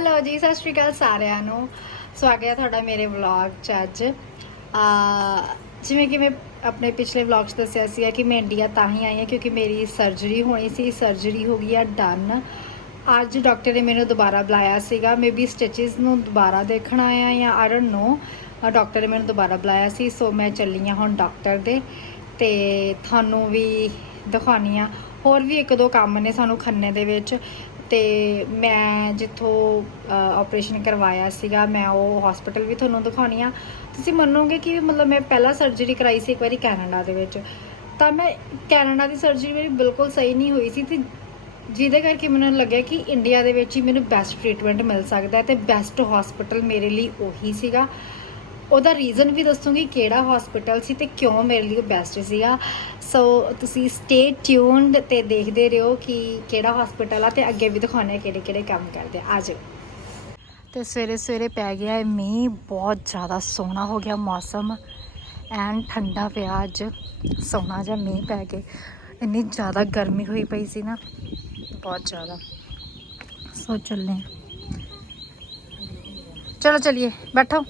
Hello ਜੀ, ਸਤਿ ਸ਼੍ਰੀ ਅਕਾਲ ਸਾਰਿਆਂ ਨੂੰ। ਸਵਾਗਤ ਹੈ ਤੁਹਾਡਾ ਮੇਰੇ ਵਲੌਗ 'ਚ ਅੱਜ। ਜਿਵੇਂ ਕਿ ਮੈਂ ਆਪਣੇ ਪਿਛਲੇ ਵਲੌਗ 'ਚ ਦੱਸਿਆ ਸੀ ਕਿ ਮੈਂ ਇੰਡੀਆ ਤਾਂ ਹੀ ਆਈ ਹਾਂ ਕਿਉਂਕਿ ਮੇਰੀ ਸਰਜਰੀ ਹੋਣੀ ਸੀ ਸਰਜਰੀ ਹੋ ਗਈ ਆ ਡਨ ਅੱਜ ਡਾਕਟਰ ਨੇ ਮੈਨੂੰ ਦੁਬਾਰਾ ਬੁਲਾਇਆ ਸੀਗਾ। ਮੇਬੀ ਸਟਿਚਸ ਨੂੰ ਦੁਬਾਰਾ ਦੇਖਣ ਆਇਆ ਜਾਂ ਆਈ ਡੋਨਟ ਨੋ ਡਾਕਟਰ ਨੇ ਮੈਨੂੰ ਦੁਬਾਰਾ ਬੁਲਾਇਆ ਸੀ ਸੋ ਮੈਂ ਚੱਲੀ ਹਾਂ ਹੁਣ ਡਾਕਟਰ ਦੇ। ਤੇ ਤੁਹਾਨੂੰ ਵੀ ਦਿਖਾਉਣੀ ਆ। ਹੋਰ ਵੀ ਇੱਕ ਦੋ ਕੰਮ ਨੇ ਸਾਨੂੰ ਖੰਨੇ ਦੇ ਵਿੱਚ। ਤੇ ਮੈਂ ਜਿੱਥੋਂ ਆਪਰੇਸ਼ਨ ਕਰਵਾਇਆ ਸੀਗਾ, ਮੈਂ ਉਹ ਹਸਪੀਟਲ ਵੀ ਤੁਹਾਨੂੰ ਦਿਖਾਉਣੀ ਆ। ਤੁਸੀਂ ਮੰਨੋਗੇ ਕਿ ਮਤਲਬ ਮੈਂ ਪਹਿਲਾਂ ਸਰਜਰੀ ਕਰਾਈ ਸੀ ਇੱਕ ਵਾਰੀ ਕੈਨੇਡਾ ਦੇ ਵਿੱਚ। ਤਾਂ ਮੈਂ ਕੈਨੇਡਾ ਦੀ ਸਰਜਰੀ ਮੇਰੀ ਬਿਲਕੁਲ ਸਹੀ ਨਹੀਂ ਹੋਈ ਸੀ ਤੇ ਜਿਹਦੇ ਕਰਕੇ ਮੈਨੂੰ ਲੱਗਿਆ ਕਿ ਇੰਡੀਆ ਦੇ ਵਿੱਚ ਹੀ ਮੈਨੂੰ ਬੈਸਟ ਟ੍ਰੀਟਮੈਂਟ ਮਿਲ ਸਕਦਾ ਹੈ ਤੇ ਬੈਸਟ ਹਸਪੀਟਲ ਮੇਰੇ ਲਈ ਉਹੀ ਸੀਗਾ। ਉਹਦਾ ਰੀਜ਼ਨ ਵੀ ਦੱਸੂਗੀ ਕਿਹੜਾ ਹਸਪੀਟਲ ਸੀ ਤੇ ਕਿਉਂ ਮੇਰੇ ਲਈ ਉਹ ਬੈਸਟ ਸੀਗਾ। ਸੋ ਤੁਸੀਂ ਸਟੇ ਟਿਊਨਡ ਤੇ ਦੇਖਦੇ ਰਹੋ ਕਿ ਕਿਹੜਾ ਹਸਪੀਟਲ ਆ ਤੇ ਅੱਗੇ ਵੀ ਦਿਖਾਉਣੇ ਕਿਹੜੇ ਕਿਹੜੇ ਕੰਮ ਕਰਦੇ ਆ। ਆਜੋ ਤੇ ਸਵੇਰੇ ਸਵੇਰੇ ਪੈ ਗਿਆ ਹੈ ਮੀਂਹ, ਬਹੁਤ ਜ਼ਿਆਦਾ ਸੋਹਣਾ ਹੋ ਗਿਆ ਮੌਸਮ। ਐਨ ਠੰਡਾ ਪਿਆ ਅੱਜ, ਸੋਹਣਾ ਜਿਹਾ ਮੀਂਹ ਪੈ ਕੇ। ਇੰਨੀ ਜ਼ਿਆਦਾ ਗਰਮੀ ਹੋਈ ਪਈ ਸੀ ਨਾ, ਬਹੁਤ ਜ਼ਿਆਦਾ। ਸੋ ਚੱਲੇ ਚਲੋ ਚਲਿਏ, ਬੈਠੋ।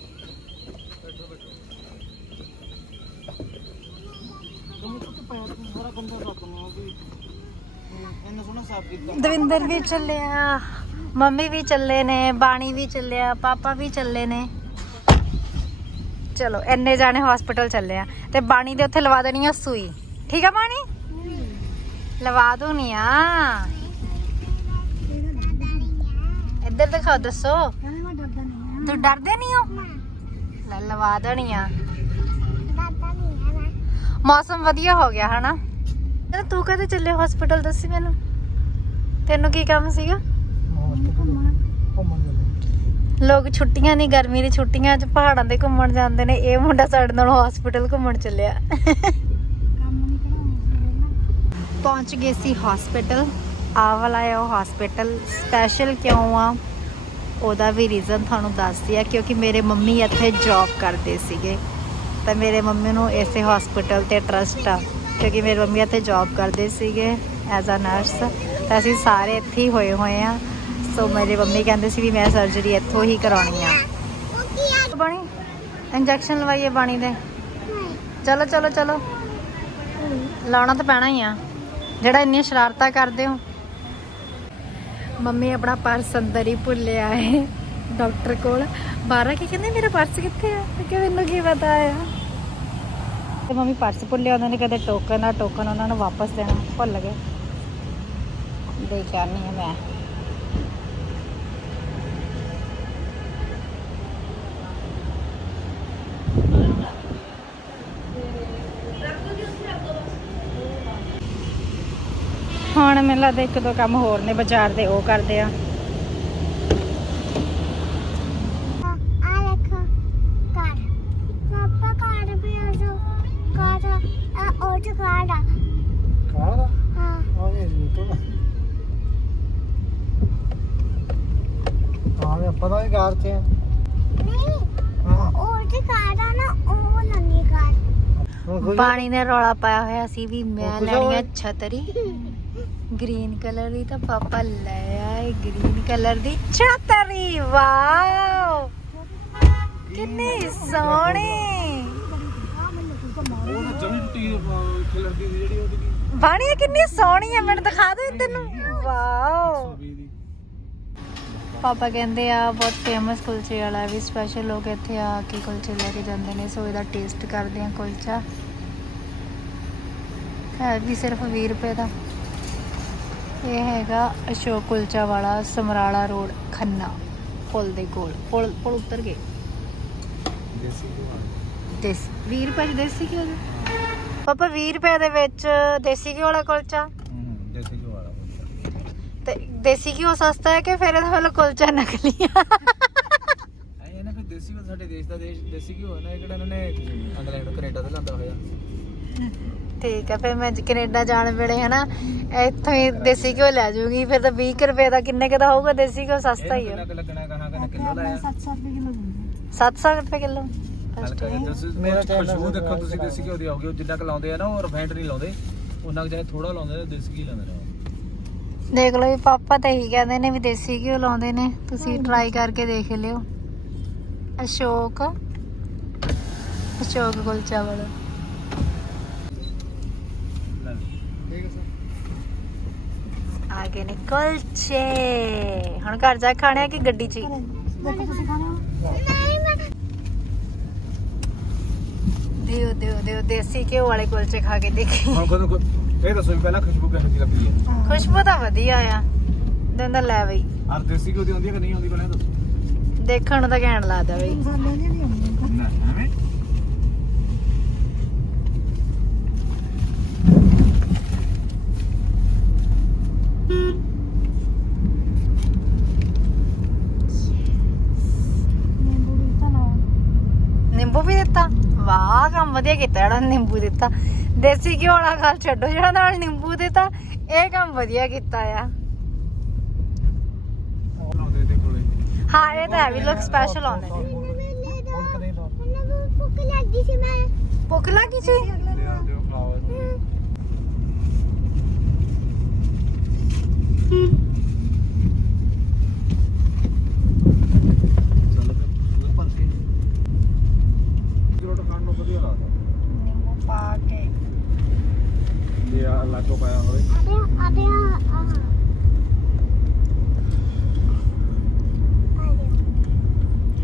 ਦਵਿੰਦਰ ਵੀ ਚੱਲਿਆ ਮੰਮੀ ਵੀ ਚੱਲੇ ਨੇ, ਬਾਣੀ ਵੀ ਚੱਲਿਆ ਪਾਪਾ ਵੀ ਚੱਲੇ ਨੇ। ਚਲੋ ਐਨੇ ਜਾਣੇ ਹਸਪੀਟਲ ਚੱਲੇ ਆ ਤੇ ਬਾਣੀ ਦੇ ਉੱਥੇ ਲਵਾ ਦੇਣੀ ਆ ਸੂਈ। ਠੀਕ ਆ ਬਾਣੀ? ਲਵਾ ਦੂਨੀ ਆ। ਇੱਧਰ ਦਿਖਾਓ, ਦੱਸੋ। ਤੂੰ ਡਰਦੇ ਨਹੀਂ ਹੋ? ਲੈ, ਲਵਾ ਦੇਣੀ ਆ। ਮੌਸਮ ਵਧੀਆ ਹੋ ਗਿਆ, ਹਨਾ? ਤੇ ਤੂੰ ਕਦੇ ਚੱਲੇ ਹਸਪੀਟਲ ਦੱਸੀ ਮੈਨੂੰ? ਤੈਨੂੰ ਕੀ ਕੰਮ ਸੀਗਾ? ਲੋਕ ਛੁੱਟੀਆਂ ਨਹੀਂ ਗਰਮੀ ਦੀ ਛੁੱਟੀਆਂ 'ਚ ਪਹਾੜਾਂ ਤੇ ਘੁੰਮਣ ਜਾਂਦੇ ਨੇ। ਇਹ ਮੁੰਡਾ ਸਾਡੇ ਨਾਲ ਹਸਪੀਟਲ ਘੁੰਮਣ ਚੱਲਿਆ। ਪਹੁੰਚ ਗਏ ਸੀ ਹਸਪੀਟਲ ਆ ਵਾਲਾ ਹੈ ਉਹ ਹਸਪੀਟਲ ਸਪੈਸ਼ਲ ਕਿਉਂ ਆ? ਉਹਦਾ ਵੀ ਰੀਜ਼ਨ ਤੁਹਾਨੂੰ ਦੱਸਦੀ ਆ ਕਿਉਂਕਿ ਮੇਰੇ ਮੰਮੀ ਇੱਥੇ ਜੌਬ ਕਰਦੇ ਸੀਗੇ। ਤਾਂ ਮੇਰੇ ਮੰਮੀ ਨੂੰ ਇਸੇ ਹਸਪੀਟਲ ਤੇ ਟਰਸਟ ਆ। ਕਿਉਂਕਿ ਮੇਰੇ ਮੰਮੀ ਇੱਥੇ ਜੌਬ ਕਰਦੇ ਸੀਗੇ ਐਜ਼ ਅ ਨਰਸ ਤਾਂ ਅਸੀਂ ਸਾਰੇ ਇੱਥੇ ਹੀ ਹੋਏ ਹੋਏ ਆ ਸੋ ਮੇਰੇ ਮੰਮੀ ਕਹਿੰਦੇ ਸੀ ਵੀ ਮੈਂ ਸਰਜਰੀ ਇੱਥੋਂ ਹੀ ਕਰਾਉਣੀ ਆ। ਬਣੀ ਇੰਜੈਕਸ਼ਨ ਲਵਾਈਏ ਬਾਣੀ ਦੇ। ਚਲੋ ਚਲੋ ਚਲੋ। ਲਾਉਣਾ ਤਾਂ ਪੈਣਾ ਹੀ ਆ। ਜਿਹੜਾ ਇੰਨੀਆਂ ਸ਼ਰਾਰਤਾਂ ਕਰਦੇ ਹੋ। ਮੰਮੀ ਆਪਣਾ ਪਰਸ ਅੰਦਰ ਹੀ ਭੁੱਲਿਆ ਹੈ। ਡਾਕਟਰ ਕੋਲ। ਬਾਰਾ ਕੀ ਕਹਿੰਦੇ, ਮੇਰਾ ਪਰਸ ਕਿੱਥੇ ਆ? ਮੈਂ ਮੈਨੂੰ ਕੀ ਪਤਾ ਆ? ਤੇ ਮੰਮੀ ਪਰਸ ਭੁੱਲਿਆ, ਉਹਨਾਂ ਨੇ ਕਦੇ ਟੋਕਨ ਆ ਟੋਕਨ ਉਹਨਾਂ ਨੂੰ ਵਾਪਸ ਦੇਣਾ, ਭੁੱਲ ਗਏ। ਦੇ ਕੇ ਆਨੀ ਮੈਂ। ਹੁਣ ਮੈਨੂੰ ਲੱਗਦਾ ਇੱਕ ਦੋ ਕੰਮ ਹੋਰ ਨੇ ਬਾਜ਼ਾਰ ਦੇ, ਉਹ ਕਰਦੇ ਆ ਦੇਖੋ ਕਾਰ ਪਾਪਾ ਕਾਰ ਵੀ ਆ ਜੋ ਕਾਰ ਆ ਉਹ ਜੋ ਕਾਰ ਆ ਕਾਹਦਾ ਹਾਂ ਆਗੇ ਜੀ ਤੋਂ ਆਗੇ ਪਤਾ ਨਹੀਂ ਕਾਰ ਚ ਹੈ। ਨਹੀਂ ਹਾਂ ਉਹ ਜੋ ਕਾਰ ਆ ਨਾ ਉਹ ਨੰਨੀ ਕਾਰ ਹੁਣ ਖੁਸ਼ ਪਾਣੀ ਨੇ ਰੌਲਾ ਪਾਇਆ ਹੋਇਆ ਸੀ ਵੀ ਮੈਂ ਲੈਣੀ ਆ? ਛਤਰੀ। ਗ੍ਰੀਨ ਕਲਰ ਦੀ ਤਾਂ ਪਾਪਾ ਲੈ ਆਏ ਗ੍ਰੀਨ ਕਲਰ ਦੀ ਛਤਰੀ। ਵਾਓ! ਕਿੰਨੀ ਸੋਹਣੀ। ਬਾਣੀ ਕਿੰਨੀ ਸੋਹਣੀ ਹੈ ਮੈਨੂੰ ਦਿਖਾ ਦੇ ਤੈਨੂੰ। ਵਾਓ। ਪਾਪਾ ਕਹਿੰਦੇ ਆ ਬਹੁਤ ਫੇਮਸ ਕੁਲਚੇ ਵਾਲਾ ਵੀ ਸਪੈਸ਼ਲ ਲੋਕ ਇੱਥੇ ਆ ਕੇ ਕੁਲਚੇ ਲੈ ਕੇ ਜਾਂਦੇ ਨੇ ਸੋ ਇਹਦਾ ਟੇਸਟ ਕਰਦੇ ਆ ਕੁਲਚਾ। ਹੈ ਵੀ ਸਿਰਫ 20 ਰੁਪਏ ਦਾ। ਇਹ ਹੈਗਾ ਅਸ਼ੋਕ ਕੁਲਚਾ ਵਾਲਾ ਸਮਰਾਲਾ ਰੋਡ ਖੰਨਾ ਪੁਲ ਦੇ ਕੋਲ। ਪੁਲ ਪੁਲ ਉੱਤਰ ਗਏ। ਦੇਸੀ ਦੇਸ 20 ਰੁਪਏ ਦੇਸੀ ਘਿਓ ਦਾ ਪਾਪਾ 20 ਰੁਪਏ ਦੇ ਵਿੱਚ ਦੇਸੀ ਘਿਓ ਵਾਲਾ ਕੁਲਚਾ? ਹੂੰ ਦੇਸੀ ਜੋ ਵਾਲਾ ਤੇ ਦੇਸੀ ਘਿਓ ਸਸਤਾ ਹੈ ਕਿ ਫਿਰ ਇਹਦਾ ਵਾਲਾ ਕੁਲਚਾ ਨਕਲੀ ਆ? ਇਹ ਨਾ ਫਿਰ ਦੇਸੀ ਵਾ ਸਾਡੇ ਦੇਸ਼ ਦਾ ਦੇਸ਼ ਦੇਸੀ ਕੀ ਹੋਇਆ ਨਾ ਇਹ ਕਿਹੜਾ ਇਹਨਾਂ ਨੇ ਇੰਗਲੈਂਡ ਕੈਨੇਡਾ ਤੋਂ ਲਾਂਦਾ ਹੋਇਆ। ਠੀਕ ਹੈ ਫਿਰ ਮੈਂ ਕੈਨੇਡਾ ਜਾਣ ਵੇਲੇ ਹਨਾ ਇੱਥੋਂ ਹੀ ਦੇਸੀ ਘਿਓ ਲੈ ਜਾਊਂਗੀ ਫਿਰ ਤਾਂ 20 ਕੁ ਰੁਪਏ ਦਾ ਕਿੰਨੇ ਕੁ ਦਾ ਹੋਊਗਾ ਦੇਸੀ ਘਿਓ ਸਸਤਾ ਹੀ ਹੈ। ਕੁ ਲੱਗਣਾ ਕਹਾਂ ਕਿ ਕਿਲੋ ਲਾਇਆ 700 ਰੁਪਏ ਕਿਲੋ ਹਲਕਾ ਜਿਹਾ ਤੁਸੀਂ ਮੇਰਾ ਖੁਸ਼ਬੂ ਦੇਖੋ ਤੁਸੀਂ ਦੇਸੀ ਘਿਓ ਦੀ ਆਉਗੀ ਉਹ ਜਿੰਨਾ ਕੁ ਲਾਉਂਦੇ ਆ ਨਾ ਉਹ ਰਿਫਾਈਨਡ ਨਹੀਂ ਲਾਉਂਦੇ। ਉਹਨਾਂ ਕੁ ਚਾਹੇ ਥੋੜਾ ਲਾਉਂਦੇ ਨੇ ਦੇਸੀ ਘੀ ਲਾਉਂਦੇ ਨੇ ਉਹ। ਦੇਖ ਲਓ ਵੀ ਪਾਪਾ ਤਾਂ ਇਹੀ ਕਹਿੰਦੇ ਨੇ ਵੀ ਦੇਸੀ ਘਿਓ ਲਾਉਂਦੇ ਨੇ ਤੁਸੀਂ ਟਰਾਈ ਕਰਕੇ ਦੇਖ ਲਿਓ। ਅਸ਼ੋਕ ਅਸ਼ੋਕ ਕੁਲਚਾ ਵਾਲਾ ਠੀਕ ਹੈ ਆ ਗਏ ਨੇ ਕੁਲਚੇ। ਹੁਣ ਘਰ ਜਾ ਕੇ ਖਾਣੇ ਆ ਕਿ ਗੱਡੀ 'ਚ ਦਿਓ ਦਿਓ ਦਿਓ ਦੇਸੀ ਘਿਓ ਵਾਲੇ ਕੁਲਚੇ ਖਾ ਕੇ ਦੇਖੀ। ਹੁਣ ਕਦੋਂ ਇਹ ਦੱਸੋ ਵੀ ਪਹਿਲਾਂ ਖੁਸ਼ਬੂ ਕਿਹੋ ਜਿਹੀ ਲੱਗਦੀ ਹੈ? ਖੁਸ਼ਬੂ ਤਾਂ ਵਧੀਆ ਆ। ਦੰਦਾ ਲੈ ਬਈ। ਅਰ ਦੇਸੀ ਘਿਓ ਦੀ ਹੁੰਦੀ ਹੈ ਕਿ ਨਹੀਂ ਹੁੰਦੀ ਪਹਿਲਾਂ ਇਹ ਦੱਸੋ। ਦੇਖਣ ਨੂੰ ਤਾਂ ਘੈਂਟ ਲੱਗਦਾ ਬਈ। ਮਸਾਲੇ ਨਹੀਂ ਹੁੰਦੇ ਨਾ ਐਵੇਂ ਨਿੰਬੂ ਵੀ ਤਾਂ ਲਾਓ ਨਿੰਬੂ ਵੀ ਦਿੱਤਾ ਵਾਹ ਕੰਮ ਵਧੀਆ ਕੀਤਾ ਜਿਹੜਾ ਨਿੰਬੂ ਦਿੱਤਾ ਦੇਸੀ ਘਿਓ ਵਾਲਾ ਗੱਲ ਛੱਡੋ ਜਿਹੜਾ ਨਾਲ ਨਿੰਬੂ ਦਿੱਤਾ ਇਹ ਕੰਮ ਵਧੀਆ ਕੀਤਾ ਆ ਹਾਂ ਇਹ ਤਾਂ ਹੈ ਵੀ ਲੋਕ ਸਪੈਸ਼ਲ ਆਉਂਦੇ ਨੇ ਭੁੱਖ ਲੱਗੀ ਸੀ ਮੈਂ ਭੁੱਖ ਲੱਗੀ ਸੀ ਦਿਓ ਦਿਓ ਫਲਾਵਰ ਚੱਲ ਫਿਰ ਉਹ ਭਰ ਕੇ ਰੋਟ ਖਾਣ ਨੂੰ ਵਧੀਆ ਲੱਗਦਾ ਨਿੰਬੂ ਪਾ ਕੇ ਜੇ ਆ ਲਾਗੋ ਪਾਇਆ ਹੋਵੇ ਆਦੇ ਆਦੇ ਆ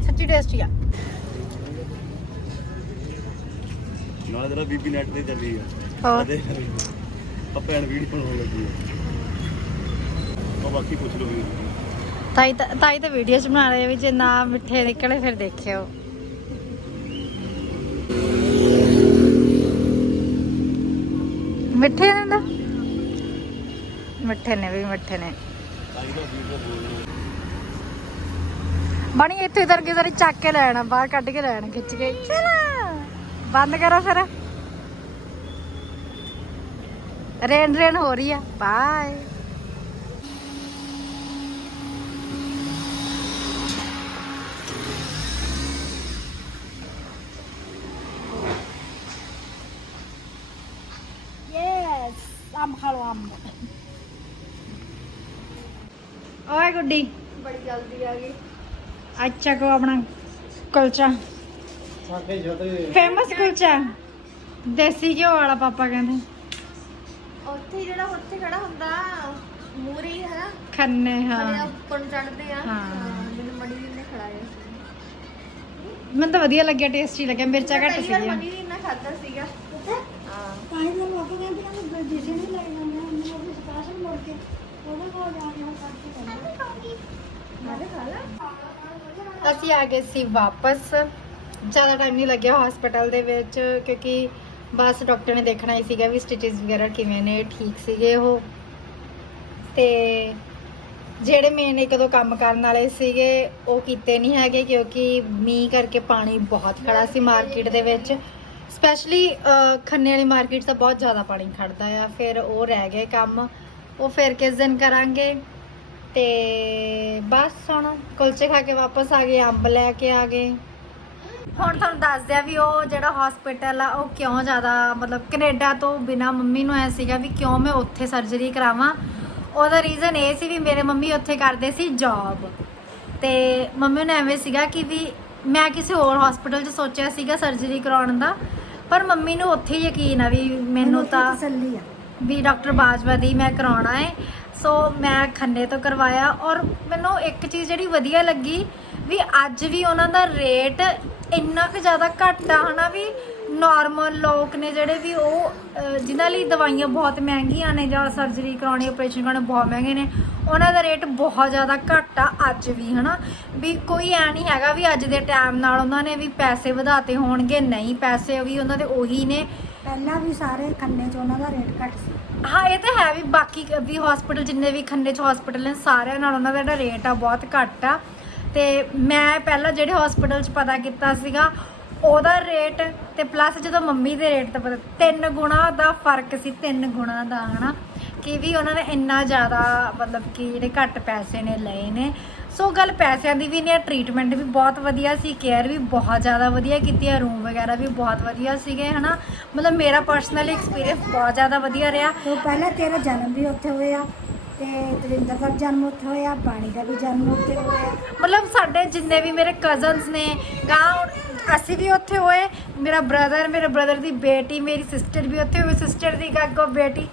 ਸੱਚੀ ਟੇਸਟੀ ਆ ਨਾਲ ਤੇ ਚੱਲੀ ਆ। ਅਦੇ ਆ ਭੈਣ ਵੀਡੀਓ ਬਣਾਉਣ ਲੱਗੀ ਆ। ਉਹ ਬਾਕੀ ਪੁੱਛ ਲਓ ਤਾਈ ਤਾਈ ਤਾਂ ਵੀਡੀਓ ਚ ਬਣਾ ਰਹੇ ਵੀ ਜੇ ਨਾ ਮਿੱਠੇ ਨਿਕਲੇ ਫਿਰ ਦੇਖਿਓ। ਮਿੱਠੇ ਨੇ ਨਾ ਮਿੱਠੇ ਨੇ ਵੀ ਮਿੱਠੇ ਨੇ। ਦਾ ਬਣੀ ਇੱਥੇ ਇਧਰ ਕੇ ਸਾਰੀ ਚੱਕ ਕੇ ਲੈਣਾ ਬਾਹਰ ਕੱਢ ਕੇ ਲੈਣਾ ਖਿੱਚ ਕੇ। ਚਲਾ। ਬੰਦ ਕਰੋ ਫਿਰ। ਰੇਨ ਰੇਨ ਹੋ ਰਹੀ ਆ। ਬਾਏ ਆਮ ਖਾ ਆਮ ਓਏ ਗੁੱਡੀ। ਬੜੀ ਜਲਦੀ ਆ ਗਈ। ਅੱਛਾ ਕੋ ਆਪਣਾ ਕੁਲਚਾ। ਸਾਡੇ ਜਦੇ ਫੇਮਸ ਕੁਲਚਾ। ਦੇਸੀ ਘਿਓ ਵਾਲਾ ਪਾਪਾ ਕਹਿੰਦੇ। ਉੱਥੇ ਜਿਹੜਾ ਉੱਥੇ ਖੜਾ ਹੁੰਦਾ ਮੂਰੀ ਹੈ ਖੰਨੇ ਹਾਂ। ਉੱਪਰ ਨੂੰ ਚੜਦੇ ਆ। ਹਾਂ। ਮੈਨੂੰ ਮਣੀ ਨੇ ਖੜਾਇਆ ਮੈਨੂੰ ਤਾਂ ਵਧੀਆ ਲੱਗਿਆ ਟੇਸਟੀ ਲੱਗਿਆ ਮਿਰਚਾਂ ਘੱਟ ਪਹਿਲੀ ਵਾਰ ਸੀਗੀਆਂ। ਮਣੀ ਦੀ ਨੇ ਖਾਦਾ ਸੀਗਾ। ਹਾਂ। ਕਾਹੇ ਦਾ ਲੋਕ ਕਹਿੰਦੇ ਆ ਮੈਂ ਨਹੀਂ ਸਪੈਸ਼ਲ ਮੁੜ ਕੇ ਉਹਦੇ ਕੋਲ ਜਾ ਕੇ ਅਸੀਂ ਆ ਗਏ ਸੀ ਵਾਪਸ। ਜ਼ਿਆਦਾ ਟਾਈਮ ਨਹੀਂ ਲੱਗਿਆ ਹਸਪੀਟਲ ਦੇ ਵਿੱਚ ਕਿਉਂਕਿ ਬਸ ਡਾਕਟਰ ਨੇ ਦੇਖਣਾ ਹੀ ਸੀਗਾ ਵੀ ਸਟਿਚਸ ਵਗੈਰਾ ਕਿਵੇਂ ਨੇ, ਠੀਕ ਸੀਗੇ ਉਹ। ਤੇ ਜਿਹੜੇ ਮੇਨ ਇੱਕ ਦੋ ਕੰਮ ਕਰਨ ਵਾਲੇ ਸੀਗੇ, ਉਹ ਕੀਤੇ ਨਹੀਂ ਹੈਗੇ ਕਿਉਂਕਿ ਮੀਂਹ ਕਰਕੇ ਪਾਣੀ ਬਹੁਤ ਖੜਾ ਸੀ ਮਾਰਕੀਟ ਦੇ ਵਿੱਚ। ਸਪੈਸ਼ਲੀ ਖੰਨੇ ਵਾਲੀ ਮਾਰਕੀਟ ਤਾਂ ਬਹੁਤ ਜ਼ਿਆਦਾ ਪਾਣੀ ਖੜਦਾ ਆ। ਫਿਰ ਉਹ ਰਹਿ ਗਏ ਕੰਮ। ਉਹ ਫਿਰ ਕਿਸ ਦਿਨ ਕਰਾਂਗੇ? ਤੇ ਬਸ ਹੁਣ ਕੁਲਚੇ ਖਾ ਕੇ ਵਾਪਸ ਆ ਗਏ, ਅੰਬ ਲੈ ਕੇ ਆ ਗਏ। ਹੁਣ ਤੁਹਾਨੂੰ ਦੱਸਦੇ ਆ ਵੀ ਉਹ ਜਿਹੜਾ ਹਸਪੀਟਲ ਆ ਉਹ ਕਿਉਂ ਜ਼ਿਆਦਾ ਮਤਲਬ ਕੈਨੇਡਾ ਤੋਂ ਬਿਨਾ ਮੰਮੀ ਨੂੰ ਐ ਸੀਗਾ ਵੀ ਕਿਉਂ ਮੈਂ ਉੱਥੇ ਸਰਜਰੀ ਕਰਾਵਾਂ। ਉਹਦਾ ਰੀਜ਼ਨ ਇਹ ਸੀ ਵੀ ਮੇਰੇ ਮੰਮੀ ਉੱਥੇ ਕਰਦੇ ਸੀ ਜੌਬ ਤੇ ਮੰਮੀ ਨੂੰ ਐਵੇਂ ਸੀਗਾ ਕਿ ਵੀ ਮੈਂ ਕਿਸੇ ਹੋਰ ਹਸਪੀਟਲ 'ਚ ਸੋਚਿਆ ਸੀਗਾ ਸਰਜਰੀ ਕਰਾਉਣ ਦਾ ਪਰ ਮੰਮੀ ਨੂੰ ਉੱਥੇ ਹੀ ਯਕੀਨ ਆ ਵੀ ਮੈਨੂੰ ਤਾਂ ਤਸੱਲੀ ਆ। ਵੀ ਡਾਕਟਰ ਬਾਜਵਾ ਦੀ ਮੈਂ ਕਰਾਉਣਾ ਹੈ ਸੋ ਮੈਂ ਖੰਨੇ ਤੋਂ ਕਰਵਾਇਆ ਔਰ ਮੈਨੂੰ ਇੱਕ ਚੀਜ਼ ਜਿਹੜੀ ਵਧੀਆ ਲੱਗੀ ਵੀ ਅੱਜ ਵੀ ਉਹਨਾਂ ਦਾ ਰੇਟ ਇੰਨਾ ਕੁ ਜ਼ਿਆਦਾ ਘੱਟ ਆ ਹਨਾ ਵੀ ਨਾਰਮਲ ਲੋਕ ਨੇ ਜਿਹੜੇ ਵੀ ਉਹ ਅਹ, ਜਿਨ੍ਹਾਂ ਲਈ ਦਵਾਈਆਂ ਬਹੁਤ ਮਹਿੰਗੀਆਂ ਨੇ ਜਾਂ ਸਰਜਰੀ ਕਰਾਉਣੀ ਆਪਰੇਸ਼ਨ ਕਰਾਉਣੇ ਬਹੁਤ ਮਹਿੰਗੇ ਨੇ ਉਹਨਾਂ ਦਾ ਰੇਟ ਬਹੁਤ ਜ਼ਿਆਦਾ ਘੱਟ ਆ ਅੱਜ ਵੀ ਹਨਾ। ਵੀ ਕੋਈ ਐ ਨਹੀਂ ਹੈਗਾ ਵੀ ਅੱਜ ਦੇ ਟਾਈਮ ਨਾਲ ਉਹਨਾਂ ਨੇ ਵੀ ਪੈਸੇ ਵਧਾਤੇ ਹੋਣਗੇ ਨਹੀਂ ਪੈਸੇ ਵੀ ਉਹਨਾਂ ਦੇ ਉਹੀ ਨੇ। ਪਹਿਲਾਂ ਵੀ ਸਾਰੇ ਖੰਨੇ ਚ ਉਹਨਾਂ ਦਾ ਰੇਟ ਘੱਟ ਸੀ। ਹਾਂ, ਇਹ ਤਾਂ ਹੈ ਵੀ ਬਾਕੀ ਕ- ਵੀ ਹਸਪੀਟਲ ਜਿੰਨੇ ਵੀ ਖੰਨੇ ਚ ਹਸਪੀਟਲ ਨੇ, ਸਾਰਿਆਂ ਨਾਲ ਉਹਨਾਂ ਦਾ ਜਿਹੜਾ ਰੇਟ ਆ ਬਹੁਤ ਘੱਟ ਆ। ਤੇ ਮੈਂ ਪਹਿਲਾਂ ਜਿਹੜੇ ਹਸਪੀਟਲ ਚ ਪਤਾ ਕੀਤਾ ਸੀਗਾ, ਉਹਦਾ ਰੇਟ ਤੇ ਪਲੱਸ ਜਦੋਂ ਮੰਮੀ ਦੇ ਰੇਟ ਤੇ ਪਤਾ ਤਿੰਨ ਗੁਣਾ ਦਾ ਫ਼ਰਕ ਸੀ, ਤਿੰਨ ਗੁਣਾ ਦਾ, ਹਨਾ। ਕਿ ਵੀ ਉਹਨਾਂ ਨੇ ਇੰਨਾ ਜ਼ਿਆਦਾ ਮਤਲਬ ਕਿ ਜਿਹੜੇ ਘੱਟ ਪੈਸੇ ਨੇ, ਲਏ ਨੇ। ਸੋ ਗੱਲ ਪੈਸਿਆਂ ਦੀ ਵੀ ਨਹੀਂ ਟ੍ਰੀਟਮੈਂਟ ਵੀ ਬਹੁਤ ਵਧੀਆ ਸੀ ਕੇਅਰ ਵੀ ਬਹੁਤ ਜ਼ਿਆਦਾ ਵਧੀਆ ਕੀਤੀ ਹੈ ਰੂਮ ਵਗੈਰਾ ਵੀ ਬਹੁਤ ਵਧੀਆ ਸੀਗੇ ਹਨਾ? ਮਤਲਬ ਮੇਰਾ ਪਰਸਨਲ ਐਕਸਪੀਰੀਅੰਸ ਬਹੁਤ ਜ਼ਿਆਦਾ ਵਧੀਆ ਰਿਹਾ। ਤੋਂ ਪਹਿਲਾਂ ਤੇਰਾ ਜਨਮ ਵੀ ਉੱਥੇ ਹੋਇਆ ਤੇ ਦਵਿੰਦਰ ਦਾ ਜਨਮ ਉੱਥੇ ਹੋਇਆ ਬਾਣੀ ਦਾ ਵੀ ਜਨਮ ਉੱਥੇ ਹੋਇਆ। ਮਤਲਬ ਸਾਡੇ ਜਿੰਨੇ ਵੀ ਮੇਰੇ ਕਜ਼ਨਸ ਨੇ ਗਾਂ ਅਸੀਂ ਵੀ ਉੱਥੇ ਹੋਏ ਮੇਰਾ ਬ੍ਰਦਰ ਮੇਰੇ ਬ੍ਰਦਰ ਦੀ ਬੇਟੀ ਮੇਰੀ ਸਿਸਟਰ ਵੀ ਉੱਥੇ ਹੋਈ ਸਿਸਟਰ ਦੀ ਗੱਗੋ ਬੇਟੀ।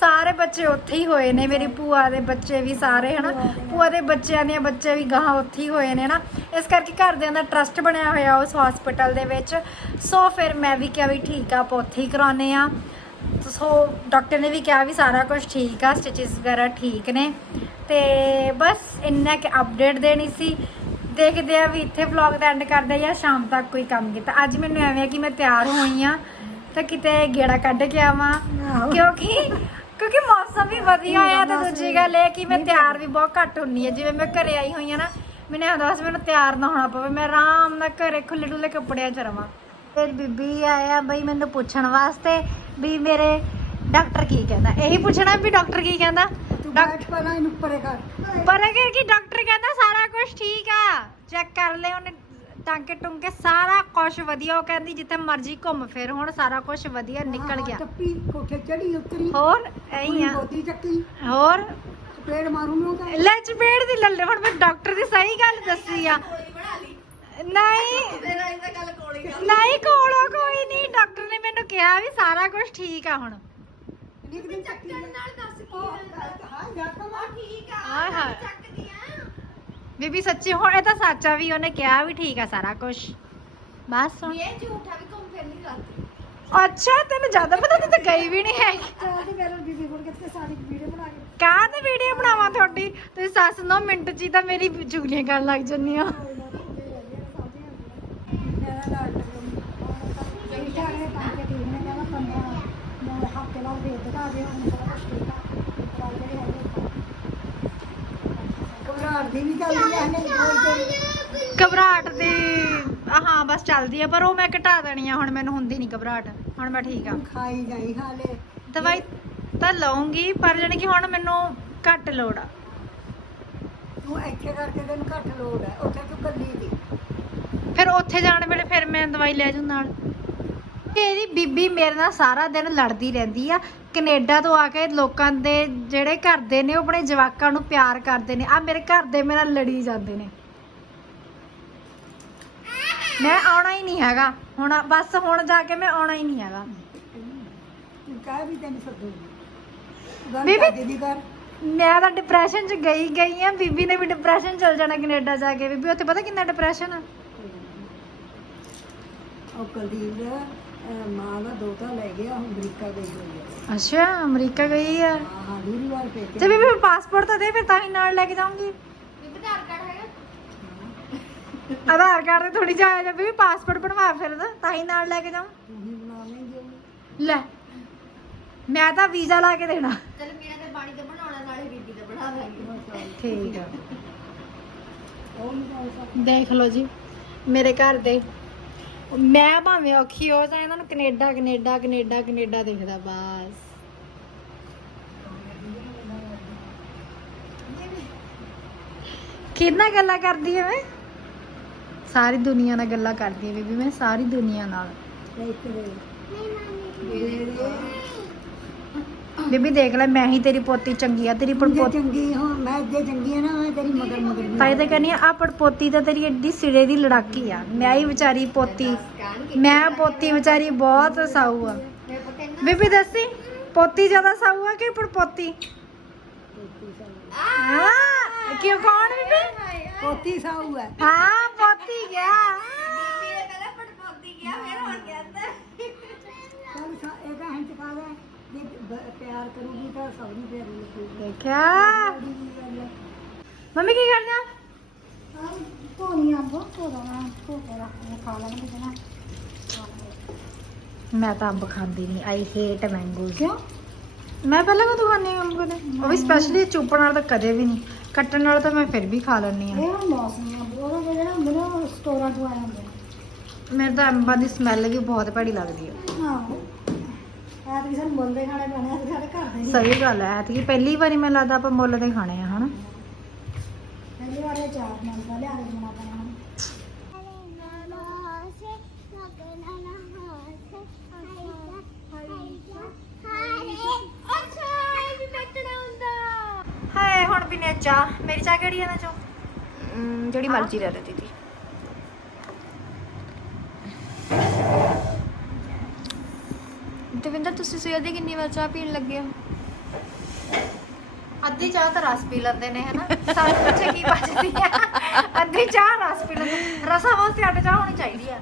ਸਾਰੇ ਬੱਚੇ ਉੱਥੇ ਹੀ ਹੋਏ ਨੇ। ਮੇਰੀ ਭੂਆ ਦੇ ਬੱਚੇ ਵੀ ਸਾਰੇ ਹਨਾ? ਭੂਆ ਦੇ ਬੱਚਿਆਂ ਦੇ ਬੱਚੇ ਵੀ ਗਾਂ ਉੱਥੇ ਹੀ ਹੋਏ ਨੇ ਨਾ ਇਸ ਕਰਕੇ ਘਰਦਿਆਂ ਦਾ ਟਰਸਟ ਬਣਿਆ ਹੋਇਆ ਉਸ ਹਸਪੀਟਲ ਦੇ ਵਿੱਚ। ਸੋ ਫਿਰ ਮੈਂ ਵੀ ਕਿਹਾ ਵੀ ਠੀਕ ਆ ਆਪਾਂ ਉੱਥੇ ਹੀ ਕਰਾਉਨੇ ਆ ਸੋ ਡਾਕਟਰ ਨੇ ਵੀ ਕਿਹਾ ਵੀ ਸਾਰਾ ਕੁਝ ਠੀਕ ਆ ਸਟਿਚਸ ਵਗੈਰਾ ਠੀਕ ਨੇ। ਤੇ ਬਸ ਇੰਨਾ ਕਿ ਅਪਡੇਟ ਦੇਣੀ ਸੀ। ਦੇਖਦੇ ਆ ਵੀ ਇੱਥੇ ਵਲੌਗ ਦਾ ਐਂਡ ਕਰਦੇ ਆ ਜਾਂ ਸ਼ਾਮ ਤੱਕ ਕੋਈ ਕੰਮ ਕੀਤਾ। ਅੱਜ ਮੈਨੂੰ ਐਵੇਂ ਆ ਕਿ ਮੈਂ ਤਿਆਰ ਹੋਈ ਆ ਤਾਂ ਕਿਤੇ ਗੇੜਾ ਕੱਢ ਕੇ ਆਵਾਂ। ਕਿਉਂਕਿ ਕਿਉਂਕਿ ਮੌਸਮ ਵੀ ਵਧੀਆ ਆ ਤੇ ਦੂਜੀ ਗੱਲ ਇਹ ਕਿ ਮੈਂ ਤਿਆਰ ਵੀ ਬਹੁਤ ਘੱਟ ਹੁੰਨੀ ਆ। ਜਿਵੇਂ ਮੈਂ ਘਰੇ ਆਈ ਹੋਈ ਆ ਨਾ ਮੈਨੂੰ ਐਂ ਬਸ ਮੈਨੂੰ ਤਿਆਰ ਨਾ ਹੋਣਾ ਪਵੇ। ਮੈਂ ਆਰਾਮ ਨਾਲ ਘਰੇ ਖੁੱਲੇ ਡੁੱਲੇ ਕੱਪੜਿਆਂ 'ਚ ਰਵਾਂ। ਫਿਰ ਬੀਬੀ ਆਇਆ ਬਈ ਮੈਨੂੰ ਪੁੱਛਣ ਵਾਸਤੇ ਵੀ ਮੇਰੇ ਡਾਕਟਰ ਕੀ ਕਹਿੰਦਾ? ਇਹੀ ਪੁੱਛਣਾ ਵੀ ਡਾਕਟਰ ਕੀ ਕਹਿੰਦਾ? ਤੂੰ ਡਾਕ- ਬੈਠ ਪਹਿਲਾਂ ਇਹਨੂੰ ਪਰੇ ਕਰ। ਪਰ ਅਗਰ ਕਿ ਡਾਕਟਰ ਕਹਿੰਦਾ ਸਾਰਾ ਕੁਝ ਠੀਕ ਆ। ਚੈੱਕ ਕਰ ਲੈ ਉਹਨੇ ਟਾਂਕੇ ਟੁੰਕੇ ਸਾਰਾ ਕੁਝ ਵਧੀਆ। ਉਹ ਕਹਿੰਦੀ ਜਿੱਥੇ ਮਰਜ਼ੀ ਘੁੰਮ ਫਿਰ। ਹੁਣ ਸਾਰਾ ਕੁਝ ਵਧੀਆ ਨਿਕਲ ਹਾਂ, ਗਿਆ ਟੱਪੀ ਕੋਠੇ ਚੜੀ ਉਤਰੀ। ਹੋਰ ਐਂ ਆ। ਬੋਦੀ ਚੱਕੀ। ਹੋਰ? ਪੇੜ ਮਾਰੂ ਨੂੰ ਤਾਂ ਲੈ ਚਪੇੜ ਦੀ ਲੱਲੇ ਹੁਣ ਮੈਂ ਡਾਕਟਰ ਦੀ ਸਹੀ ਗੱਲ ਦੱਸੀ ਆ। ਨਹੀਂ। ਨਹੀਂ ਕੋਲੋਂ ਕੋਈ ਨਹੀਂ। ਡਾਕਟਰ ਨੇ ਮੈਨੂੰ ਕਿਹਾ ਵੀ ਸਾਰਾ ਕੁਝ ਠੀਕ ਆ ਹੁਣ। ਇੱਕ ਦਿਨ ਚੱਕੀ ਨਾਲ ਦੱਸ ਕੀ ਹਾਂ ਕਮਾ ਠੀਕ ਹਾਏ ਹਾਏ ਬੀਬੀ ਸੱਚੀ ਹੁਣ ਇਹ ਤਾਂ ਸੱਚਾ ਵੀ ਉਹਨੇ ਕਿਹਾ ਵੀ ਠੀਕ ਆ ਸਾਰਾ ਕੁਝ ਬਸ ਹੁਣ। ਇਹ ਝੂਠਾ ਵੀ ਘੁੰਮ ਫਿਰ ਨਹੀਂ ਕਰਦੀ। ਅੱਛਾ ਤੈਨੂੰ ਜ਼ਿਆਦਾ ਪਤਾ ਤੂੰ ਤਾਂ ਗਈ ਵੀ ਨਹੀਂ ਹੈ ਚਾਹ ਤੇ ਮੇਰੇ ਬੀਬੀ ਕੋਲ ਕਿੱਥੇ ਸਾਰੀ ਵੀਡੀਓ ਬਣਾ ਕੇ ਕਾਹ ਤੇ ਵੀਡੀਓ ਬਣਾਵਾਂ ਤੁਹਾਡੀ? ਤੁਸੀਂ ਸੱਸ ਨੋ ਮਿੰਟ ਚ ਹੀ ਤਾਂ ਮੇਰੀ ਚੁਗਲੀਆਂ ਕਰਨ ਲੱਗ ਜੰਨੀਆਂ ਮੇਰਾ ਡਾਕਟਰ ਇਹ ਚਾਹੇ ਤਾਂ ਕਿ ਠੀਕ ਨੇ ਕਹਿੰਦਾ ਪੰਦਰਾਂ ਮੈਂ ਹਫ਼ਤੇ ਬਾਅਦ ਦੇ ਦਿੱਤਾ ਦੇ ਹੁਣ ਸਾਰਾ ਕੁਛ ਠੀਕ ਆ ਘਬਰਾਹਟ ਦੀ ਵੀ ਚੱਲਦੀ ਹੈ ਹਲੇ ਕੋਈ ਕੋਈ। ਘਬਰਾਹਟ ਦੀ ਹਾਂ ਬਸ ਚੱਲਦੀ ਆ ਪਰ ਉਹ ਮੈਂ ਘਟਾ ਦੇਣੀ ਆ ਹੁਣ ਮੈਨੂੰ ਹੁੰਦੀ ਨਹੀਂ ਘਬਰਾਹਟ। ਹੁਣ ਮੈਂ ਠੀਕ ਆ। ਖਾਈ ਜਾਈ ਹਾਲੇ। ਦਵਾਈ ਤਾਂ ਲਵਾਂਗੀ ਪਰ ਜਾਣੀ ਕਿ ਹੁਣ ਮੈਨੂੰ ਘੱਟ ਲੋੜ ਆ। ਤੂੰ ਇੱਥੇ ਕਰਕੇ ਤੈਨੂੰ ਘੱਟ ਲੋੜ ਹੈ ਉੱਥੇ ਤੂੰ ਕੱਲੀ ਦੀ। ਫਿਰ ਉੱਥੇ ਜਾਣ ਵੇਲੇ ਫਿਰ ਮੈਂ ਦਵਾਈ ਲੈ ਜੂ ਨਾਲ। ਇਹਦੀ ਬੀਬੀ ਮੇਰੇ ਨਾਲ ਸਾਰਾ ਦਿਨ ਲੜਦੀ ਰਹਿੰਦੀ ਆ ਕੈਨੇਡਾ ਤੋਂ ਆ ਕੇ ਲੋਕਾਂ ਦੇ ਜਿਹੜੇ ਘਰ ਦੇ ਨੇ ਉਹ ਆਪਣੇ ਜਵਾਕਾਂ ਨੂੰ ਪਿਆਰ ਕਰਦੇ ਨੇ। ਆ ਮੇਰੇ ਘਰ ਦੇ ਮੇਰੇ ਲੜੀ ਜਾਂਦੇ ਨੇ। ਮੈਂ ਆਉਣਾ ਹੀ ਨਹੀਂ ਹੈਗਾ। ਹੁਣ ਬਸ ਹੁਣ ਜਾ ਕੇ ਮੈਂ ਆਉਣਾ ਹੀ ਨਹੀਂ ਹੈਗਾ। ਤੂੰ ਕਹਿ ਵੀ ਤੈਨੂੰ ਸੱਦੂਗੀ ਗੱਲ ਬੀਬੀ- ਕਰਦੀ ਦੀ ਕਰ ਮੈਂ ਤਾਂ ਡਿਪਰੈਸ਼ਨ 'ਚ ਗਈ ਗਈ ਆ। ਬੀਬੀ ਨੇ ਵੀ ਡਿਪਰੈਸ਼ਨ ਚਲ ਜਾਣਾ ਕੈਨੇਡਾ ਜਾ ਕੇ। ਬੀਬੀ ਉੱਥੇ ਪਤਾ ਕਿੰਨਾ ਡਿਪਰੈਸ਼ਨ ਆ? ਉਹ ਕੁਲਦੀਪ। ਮਾਂ ਦਾ ਦੋਤਾ ਲੈ ਗਿਆ ਹੁਣ ਅਮਰੀਕਾ ਗਈ ਹੋਈ ਹੈ। ਅੱਛਾ ਅਮਰੀਕਾ ਗਈ ਆ ਹਾਂ ਹਾਂ ਦੂਰੀ ਵਾਰ ਪੇ ਤੇ ਬੀਬੀ ਪਾਸਪੋਰਟ ਤਾਂ ਦੇ ਫਿਰ ਤਾਂ ਹੀ ਨਾਲ ਲੈ ਕੇ ਜਾਊਂਗੀ। ਵੀ ਆਧਾਰ ਕਾਰਡ ਹੈਗਾ? ਆਧਾਰ ਕਾਰਡ ਤੇ ਥੋੜੀ ਜਾਇਆ ਬੀਬੀ ਪਾਸਪੋਰਟ ਬਣਵਾ ਫਿਰ ਦਾ ਤਾਂ ਹੀ ਨਾਲ ਲੈ ਕੇ ਜਾਊਂ। ਤੂੰ ਹੀ ਬਣਾ ਲੈਂਗੇ ਲੈ ਮੈਂ ਤਾਂ ਵੀਜ਼ਾ ਲਾ ਕੇ ਦੇਣਾ। ਚਲ ਮੇਰਾ ਤੇ ਬਾਣੀ ਦਾ ਬਣਾਉਣਾ ਨਾਲੇ ਬੀਬੀ ਦਾ ਬਣਾ ਦਾਂਗੇ। ਠੀਕ ਆ। ਉਹ ਨਹੀਂ ਸਕਦਾ ਦੇਖ ਲਓ ਜੀ ਮੇਰੇ ਘਰ ਦੇ ਮੈਂ ਭਾਵੇਂ ਔਖੀ ਹੋ ਜਾ ਇਹਨਾਂ ਨੂੰ ਕੈਨੇਡਾ ਕੈਨੇਡਾ ਕੈਨੇਡਾ ਕੈਨੇਡਾ ਦਿਖਦਾ ਬਸ ਕਿੰਨਾ ਗੱਲਾਂ ਕਰਦੀ ਐ ਮੈਂ ਸਾਰੀ ਦੁਨੀਆ ਨਾਲ ਗੱਲਾਂ ਕਰਦੀ ਐ ਬੀਬੀ ਮੈਂ ਸਾਰੀ ਦੁਨੀਆ ਨਾਲ ਇੱਕ ਦੇ ਬੀਬੀ ਦੇਖ ਲੈ ਮੈਂ ਹੀ ਤੇਰੀ ਪੋਤੀ ਚੰਗੀ ਆ ਤੇਰੀ ਜੇ ਪੜਪੋਤੀ ਚੰਗੀ ਹਾਂ ਮੈਂ ਜੇ ਚੰਗੀ ਆ ਨਾ ਮੈਂ ਤੇਰੀ ਮਗਰ ਮਗਰ ਵੀ ਤਾਈ ਤਾਂ ਕਹਿੰਦੀ ਆ ਆਹ ਪੜਪੋਤੀ ਤਾਂ ਤੇਰੀ ਏਡੀ ਸਿਰੇ ਦੀ ਲੜਾਕੀ ਆ। ਮੈਂ ਹੀ ਵਿਚਾਰੀ ਪੋਤੀ ਮੈਂ ਪੋਤੀ ਵਿਚਾਰੀ ਬਹੁਤ ਸਾਊ ਆ। ਬੀਬੀ ਦੱਸੀ ਪੋਤੀ ਜ਼ਿਆਦਾ ਸਾਊ ਆ ਕਿ ਪੜਪੋਤੀ? ਹਾਂ ਕਿਉਂ ਕੌਣ ਬੀਬੀ? ਪੋਤੀ ਸਾਊ ਹੈ ਹਾਂ ਪੋਤੀ ਗਿਆ ਬੀਬੀ ਇਹ ਪਹਿਲਾਂ ਪੜਪੋਤੀ ਗਿਆ ਫਿਰ ਹੁਣ ਕਹਿੰਦਾ ਚੱਲ ਸਾ- ਇਹਦਾ ਹੰਚ ਖਾ ਲੈ ਜੇ ਬ- ਪਿਆਰ ਕਰੂਗੀ ਤਾਂ ਸਭ ਨੂੰ ਪਿਆਰ ਲੱਗੂਗੀ। ਦੇਖਿਆ? ਮੰਮੀ ਕੀ ਕਰਦਾ ਧੋਣੀ ਅੰਬ ਧੋਣਾ ਧੋ ਕੇ ਰੱਖਣਾ ਖਾ ਲੈਣਗੇ ਜਨਾ ਮੈਂ ਤਾਂ ਅੰਬ ਖਾਂਦੀ ਨਹੀਂ ਆਈ ਹੇਟ ਮੈਂਗੋਜ਼ ਕਿਉਂ? ਮੈਂ ਪਹਿਲਾਂ ਕਦੋਂ ਖਾਂਦੀ ਹਾਂ ਅੰਬ ਕਦੇ? ਉਹ ਵੀ ਸਪੈਸ਼ਲੀ ਚੁੱਪਣ ਨਾਲ ਤਾਂ ਕਦੇ ਵੀ ਨਹੀਂ ਕੱਟਣ ਨਾਲ ਤਾਂ ਮੈਂ ਫਿਰ ਵੀ ਖਾ ਲੈਂਦੀ ਇਹ ਹਾਂ। ਹੁਣ ਮੌਸਮ ਆ ਉਹਦਾ ਜਿਹੜਾ ਹੁੰਦਾ ਨਾ ਉਹ ਸਟੋਰਾਂ ਤੋਂ ਆਇਆ ਹੁੰਦਾ ਮੈਨੂੰ ਤਾਂ ਅੰਬਾਂ ਦੀ ਸਮੈਲ ਵੀ ਬਹੁਤ ਭੈੜੀ ਲੱਗਦੀ ਹੈ ਹਾਂ। ਆਹ ਵੀ ਸਾਨੂੰ ਮੁੱਲ ਦੇ ਖਾਣੇ ਪੈਣੇ ਆ ਸਾਡੇ ਘਰ ਦੇ ਨਹੀਂ ਸਹੀ ਗੱਲ ਹੈ ਐਤਕੀ ਪਹਿਲੀ ਵਾਰੀ ਮੈਨੂੰ ਲੱਗਦਾ ਆਪਾਂ ਮੁੱਲ ਦੇ ਖਾਣੇ ਆ ਹਨਾ? ਪਹਿਲੀ ਵਾਰ ਇਹ ਚਾਰ ਨਾਲ ਦਾ ਲਿਆ ਕੇ ਬਣਾ ਪੈਣਾ ਹੁਣ ਚਾਹ। ਮੇਰੀ ਚਾਹ ਕਿਹੜੀ ਹੈ ਨਾ ਚੋ? ਜਿਹੜੀ ਮਰਜ਼ੀ ਲੈ ਲੈ ਦੀਦੀ। ਦਵਿੰਦਰ ਤੁਸੀਂ ਸਵੇਰ ਦੇ ਕਿੰਨੀ ਵਾਰ ਚਾਹ ਪੀਣ ਲੱਗੇ ਹੋ? ਅੱਧੀ ਚਾਹ ਤਾਂ ਰਸ ਪੀ ਲੈਂਦੇ ਨੇ ਹਨਾ? ਸਾਨੂੰ ਪਿੱਛੇ ਕੀ ਬਚਦੀ ਆ? ਅੱਧੀ ਚਾਹ ਰਸ ਪੀ ਲੈਂਦੇ ਰਸਾਂ ਵਾਸਤੇ ਅੱਡ ਚਾਹ ਹੋਣੀ ਚਾਹੀਦੀ ਆ।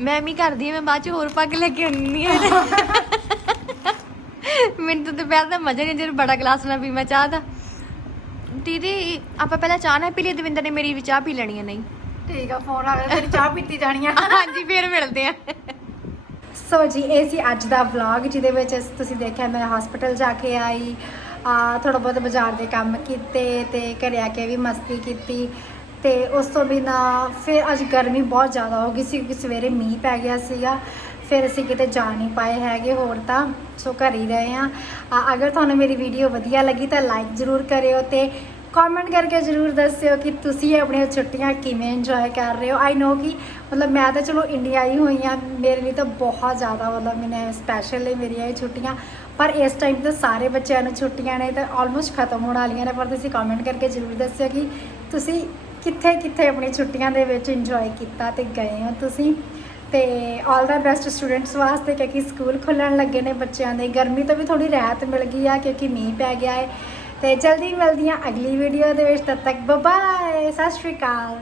ਮੈਂ ਵੀ ਕਰਦੀ ਆ ਮੈਂ ਬਾਅਦ ਚ ਹੋਰ ਪਾ ਕੇ ਲੈ ਕੇ ਆਉਂਦੀ ਆ। ਮੈਨੂੰ ਤਾਂ ਦੁਪਹਿਰ ਦਾ ਮਜ਼ਾ ਨਹੀਂ ਜਦੋਂ ਬੜਾ ਗਲਾਸ ਨਾਲ ਪੀਵਾਂ ਚਾਹ ਦਾ। ਦੀਦੀ ਆਪਾਂ ਪਹਿਲਾਂ ਚਾਹ ਨਾ ਪੀ ਲਈ ਦਵਿੰਦਰ ਨੇ ਮੇਰੀ ਵੀ ਚਾਹ ਪੀ ਲੈਣੀ ਆ ਨਹੀਂ? ਠੀਕ ਆ ਫੋਨ ਆ ਗਿਆ ਤੇਰੀ ਚਾਹ ਪੀਤੀ ਜਾਣੀ ਆ। ਹਾਂਜੀ ਫੇਰ ਮਿਲਦੇ ਆ। ਸੋ ਜੀ ਇਹ ਸੀ ਅੱਜ ਦਾ ਵਲੌਗ ਜਿਹਦੇ ਵਿੱਚ ਤੁਸੀਂ ਦੇਖਿਆ ਮੈਂ ਹਸਪੀਟਲ ਜਾ ਕੇ ਆਈ, ਆ ਥੋੜਾ ਬਹੁਤ ਬਾਜ਼ਾਰ ਦੇ ਕੰਮ ਕੀਤੇ ਤੇ ਘਰੇ ਆ ਕੇ ਵੀ ਮਸਤੀ ਕੀਤੀ ਤੇ ਉਸ ਤੋਂ ਬਿਨਾ ਫਿਰ ਅੱਜ ਗਰਮੀ ਬਹੁਤ ਜ਼ਿਆਦਾ ਹੋ ਗਈ ਸੀ, ਕਿਉਂਕਿ ਸਵੇਰੇ ਮੀਂਹ ਪੈ ਗਿਆ ਸੀਗਾ, ਫਿਰ ਅਸੀਂ ਕਿਤੇ ਜਾ ਨਹੀਂ ਪਾਏ ਹੈਗੇ ਹੋਰ ਤਾਂ, ਸੋ ਘਰ ਹੀ ਰਹੇ ਆ, ਅਗਰ ਤੁਹਾਨੂੰ ਮੇਰੀ ਵੀਡੀਓ ਵਧੀਆ ਲੱਗੀ ਤਾਂ ਲਾਈਕ ਜ਼ਰੂਰ ਕਰਿਓ ਤੇ ਕਮੈਂਟ ਕਰਕੇ ਜ਼ਰੂਰ ਦੱਸਿਓ ਕਿ ਤੁਸੀਂ ਆਪਣੀਆਂ ਛੁੱਟੀਆਂ ਕਿਵੇਂ ਇੰਜੋਏ ਕਰ ਰਹੇ ਹੋ। ਆਈ ਨੋ ਕਿ ਮਤਲਬ ਮੈਂ ਤਾਂ ਚਲੋ ਇੰਡੀਆ ਆਈ ਹੋਈ ਆ ਮੇਰੇ ਲਈ ਤਾਂ ਬਹੁਤ ਜ਼ਿਆਦਾ ਮਤਲਬ ਮੈਨੇ ਸਪੈਸ਼ਲ ਲਈ ਮੇਰੀਆਂ ਇਹ ਛੁੱਟੀਆਂ। ਪਰ ਇਸ ਟਾਈਮ ਤੇ ਸਾਰੇ ਬੱਚਿਆਂ ਨੂੰ ਛੁੱਟੀਆਂ ਨੇ ਤਾਂ ਆਲਮੋਸਟ ਖਤਮ ਹੋਣ ਵਾਲੀਆਂ ਨੇ। ਪਰ ਤੁਸੀਂ ਕਮੈਂਟ ਕਰਕੇ ਜ਼ਰੂਰ ਦੱਸਿਓ ਕਿ ਤੁਸੀਂ ਕਿੱਥੇ ਕਿੱਥੇ ਆਪਣੀ ਛੁੱਟੀਆਂ ਦੇ ਵਿੱਚ ਇੰਜੋਏ ਕੀਤਾ ਤੇ ਗਏ ਹੋ ਤੁਸੀਂ। ਤੇ ਆਲ ਦਾ ਬੈਸਟ ਸਟੂਡੈਂਟਸ ਵਾਸਤੇ ਕਿਉਂਕਿ ਸਕੂਲ ਖੁੱਲਣ ਲੱਗੇ ਨੇ ਬੱਚਿਆਂ ਦੇ। ਗਰਮੀ ਤੋਂ ਵੀ ਥੋੜੀ ਰਾਹਤ ਮਿਲ ਗਈ ਆ ਕਿਉਂਕਿ ਮੀਂਹ ਪੈ ਗਿਆ ਹੈ। ਤੇ ਜਲਦੀ ਮਿਲਦੀਆਂ ਅਗਲੀ ਵੀਡੀਓ ਦੇ ਵਿੱਚ ਤਦ ਤੱਕ ਬਾਏ ਸਤਿ ਸ਼੍ਰੀ ਅਕਾਲ।